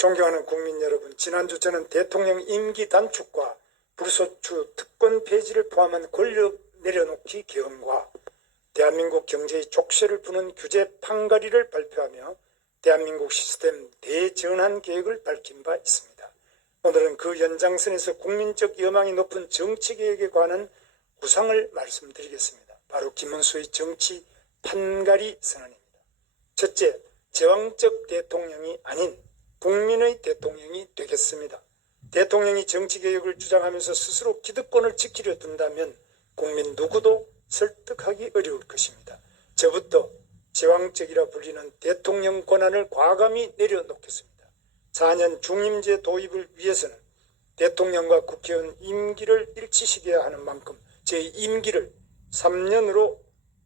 존경하는 국민 여러분, 지난주 저는 대통령 임기 단축과 불소추 특권 폐지를 포함한 권력 내려놓기 개헌과 대한민국 경제의 족쇄를 푸는 규제 판가리를 발표하며 대한민국 시스템 대전환 계획을 밝힌 바 있습니다. 오늘은 그 연장선에서 국민적 여망이 높은 정치개혁에 관한 구상을 말씀드리겠습니다. 바로 김문수의 정치 판가리 선언입니다. 첫째, 제왕적 대통령이 아닌 국민의 대통령이 되겠습니다. 대통령이 정치개혁을 주장하면서 스스로 기득권을 지키려 든다면 국민 누구도 설득하기 어려울 것입니다. 저부터 제왕적이라 불리는 대통령 권한을 과감히 내려놓겠습니다. 4년 중임제 도입을 위해서는 대통령과 국회의원 임기를 일치시켜야 하는 만큼 제 임기를 3년으로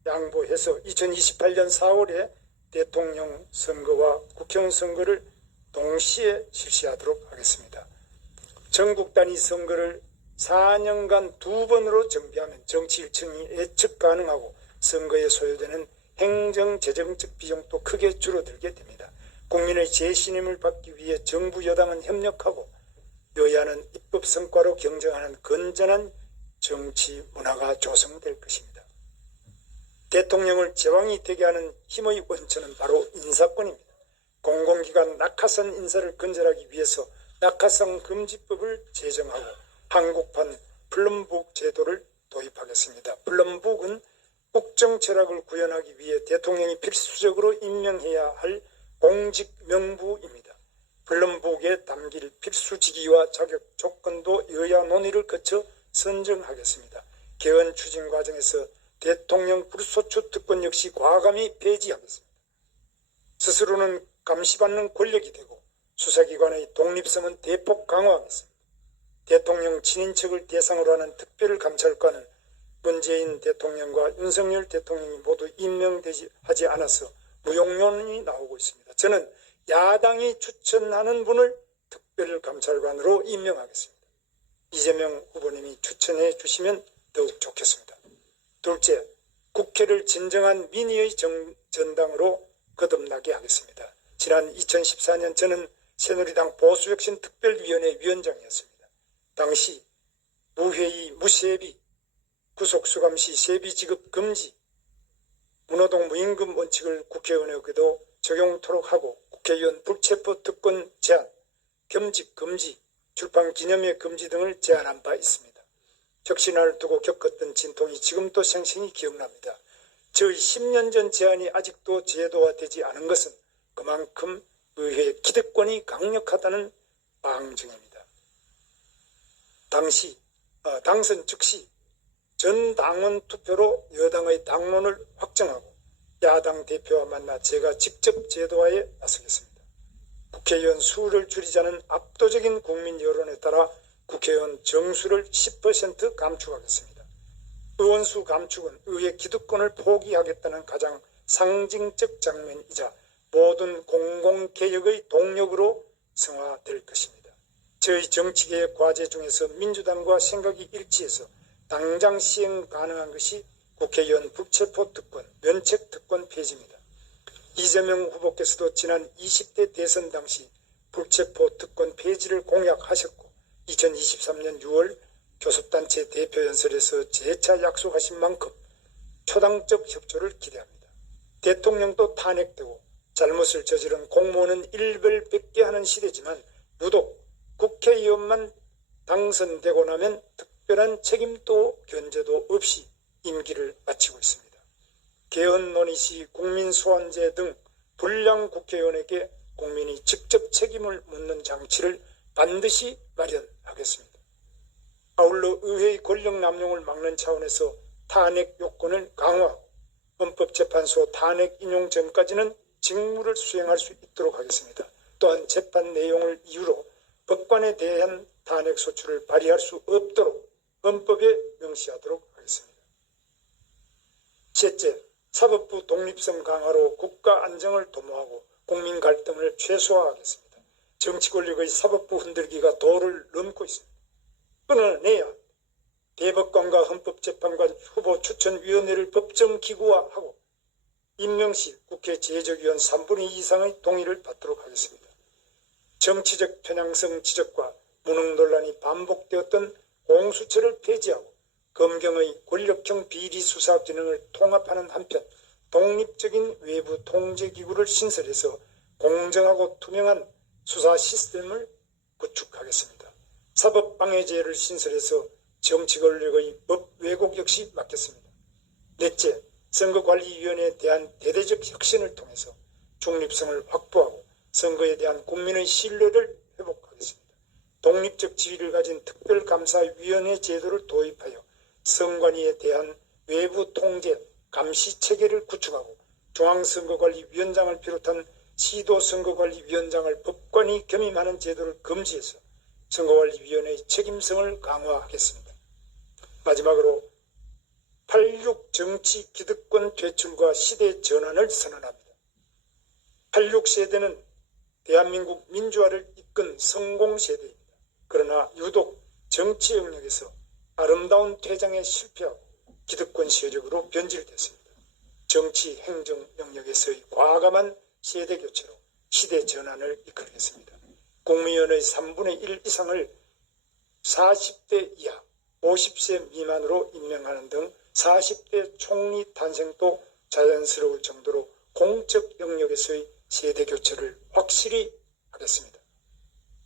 양보해서 2028년 4월에 대통령 선거와 국회의원 선거를 동시에 실시하도록 하겠습니다. 전국 단위 선거를 4년간 2번으로 정비하면 정치 일정이 예측 가능하고 선거에 소요되는 행정 재정적 비용도 크게 줄어들게 됩니다. 국민의 재신임을 받기 위해 정부 여당은 협력하고 여야는 입법 성과로 경쟁하는 건전한 정치 문화가 조성될 것입니다. 대통령을 제왕이 되게 하는 힘의 원천은 바로 인사권입니다. 공공기관 낙하산 인사를 근절하기 위해서 낙하산 금지법을 제정하고 한국판 플럼북 제도를 도입하겠습니다. 플럼북은 국정 철학을 구현하기 위해 대통령이 필수적으로 임명해야 할 공직 명부입니다. 플럼북에 담길 필수 직위와 자격 조건도 여야 논의를 거쳐 선정하겠습니다. 개헌 추진 과정에서 대통령 불소추 특권 역시 과감히 폐지하겠습니다. 스스로는 감시받는 권력이 되고 수사기관의 독립성은 대폭 강화하겠습니다. 대통령 친인척을 대상으로 하는 특별감찰관은 문재인 대통령과 윤석열 대통령이 모두 임명되지 않아서 무용론이 나오고 있습니다. 저는 야당이 추천하는 분을 특별감찰관으로 임명하겠습니다. 이재명 후보님이 추천해 주시면 더욱 좋겠습니다. 둘째, 국회를 진정한 민의의 전당으로 거듭나게 하겠습니다. 지난 2014년 저는 새누리당 보수혁신특별위원회 위원장이었습니다. 당시 무회의, 무세비, 구속수감시 세비지급 금지, 무노동 무임금 원칙을 국회의원에게도 적용토록 하고 국회의원 불체포 특권 제한, 겸직 금지, 출판 기념회 금지 등을 제안한 바 있습니다. 혁신을 두고 겪었던 진통이 지금도 생생히 기억납니다. 저의 10년 전 제안이 아직도 제도화되지 않은 것은 그만큼 의회의 기득권이 강력하다는 방증입니다. 당선 즉시 전 당원 투표로 여당의 당론을 확정하고 야당 대표와 만나 제가 직접 제도화에 나서겠습니다. 국회의원 수를 줄이자는 압도적인 국민 여론에 따라 국회의원 정수를 10% 감축하겠습니다. 의원수 감축은 의회 기득권을 포기하겠다는 가장 상징적 장면이자 모든 공공개혁의 동력으로 성화될 것입니다. 저희 정치개혁 과제 중에서 민주당과 생각이 일치해서 당장 시행 가능한 것이 국회의원 불체포 특권, 면책 특권 폐지입니다. 이재명 후보께서도 지난 20대 대선 당시 불체포 특권 폐지를 공약하셨고 2023년 6월 교섭단체 대표연설에서 재차 약속하신 만큼 초당적 협조를 기대합니다. 대통령도 탄핵되고 잘못을 저지른 공무원은 일벌백계 하는 시대지만 유독 국회의원만 당선되고 나면 특별한 책임도 견제도 없이 임기를 마치고 있습니다. 개헌 논의 시 국민소환제 등 불량 국회의원에게 국민이 직접 책임을 묻는 장치를 반드시 마련하겠습니다. 아울러 의회의 권력 남용을 막는 차원에서 탄핵 요건을 강화하고 헌법재판소 탄핵 인용 전까지는 직무를 수행할 수 있도록 하겠습니다. 또한 재판 내용을 이유로 법관에 대한 탄핵 소추를 발의할 수 없도록 헌법에 명시하도록 하겠습니다. 셋째, 사법부 독립성 강화로 국가 안정을 도모하고 국민 갈등을 최소화하겠습니다. 정치 권력의 사법부 흔들기가 도를 넘고 있습니다. 끊어내야 대법관과 헌법재판관 후보 추천위원회를 법정기구화하고 임명 시 국회 제적위원 3분의 2 이상의 동의를 받도록 하겠습니다. 정치적 편향성 지적과 무능 논란이 반복되었던 공수처를 폐지하고 검경의 권력형 비리 수사 기능을 통합하는 한편 독립적인 외부 통제기구를 신설해서 공정하고 투명한 수사 시스템을 구축하겠습니다. 사법방해제를 신설해서 정치권력의 법 왜곡 역시 막겠습니다. 넷째, 선거관리위원회에 대한 대대적 혁신을 통해서 중립성을 확보하고 선거에 대한 국민의 신뢰를 회복하겠습니다. 독립적 지위를 가진 특별감사위원회 제도를 도입하여 선관위에 대한 외부 통제, 감시 체계를 구축하고 중앙선거관리위원장을 비롯한 시도선거관리위원장을 법관이 겸임하는 제도를 금지해서 선거관리위원회의 책임성을 강화하겠습니다. 마지막으로 86 정치 기득권 퇴출과 시대 전환을 선언합니다. 86 세대는 대한민국 민주화를 이끈 성공 세대입니다. 그러나 유독 정치 영역에서 아름다운 퇴장에 실패하고 기득권 세력으로 변질됐습니다. 정치 행정 영역에서의 과감한 세대 교체로 시대 전환을 이끌겠습니다. 국민의원의 3분의 1 이상을 40대 이하, 50세 미만으로 임명하는 등 40대 총리 탄생도 자연스러울 정도로 공적 영역에서의 세대 교체를 확실히 하겠습니다.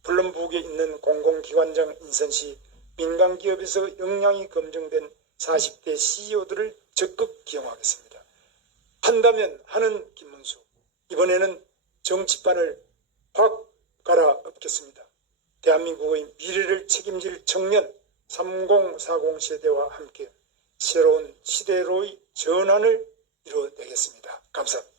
블룸북에 있는 공공기관장 인선 시 민간기업에서 역량이 검증된 40대 CEO들을 적극 기용하겠습니다. 한다면 하는 김문수, 이번에는 정치판을 확 갈아엎겠습니다. 대한민국의 미래를 책임질 청년 3040 세대와 함께 새로운 시대로의 전환을 이뤄내겠습니다. 감사합니다.